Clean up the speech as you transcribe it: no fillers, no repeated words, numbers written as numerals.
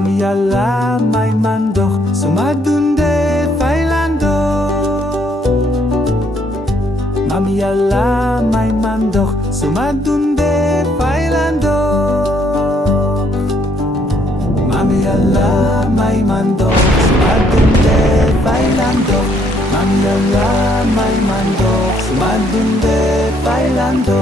Mami alla may mandok sumadunde bailando. Mami alla may mandok sumadunde bailando. Mami alla may mandok sumadunde bailando. Mami alla may mandok sumadunde bailando.